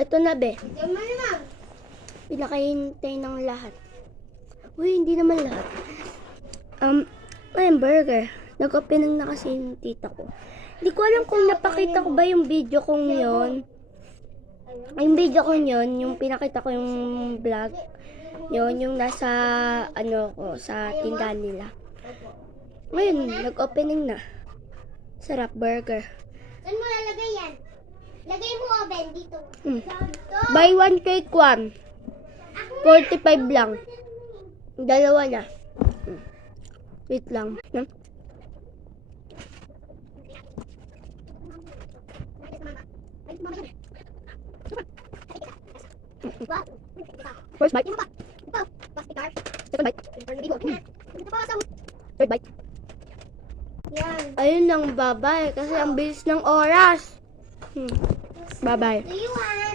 Ito na, be. Diyan mo naman. Pinakahintay ng lahat. Uy, hindi naman lahat. Ayun, burger. Nag-opening na kasi yung tita ko. Hindi ko alam kung napakita ko ba yung video kong yon. Yung video ko yun, yung pinakita ko yung vlog. Yun, yung nasa, sa tindahan nila. Ngayon, nag-opening na. Sarap, burger. Saan mo lalagay yan? Lagay mo oven dito. Buy one take one. 45 lang. Dalawa na. Wait lang. First bite. Second bite. Third bite. Yan. Ayun lang, bye-bye. Kasi ang bilis ng oras. Bye-bye. Do you want?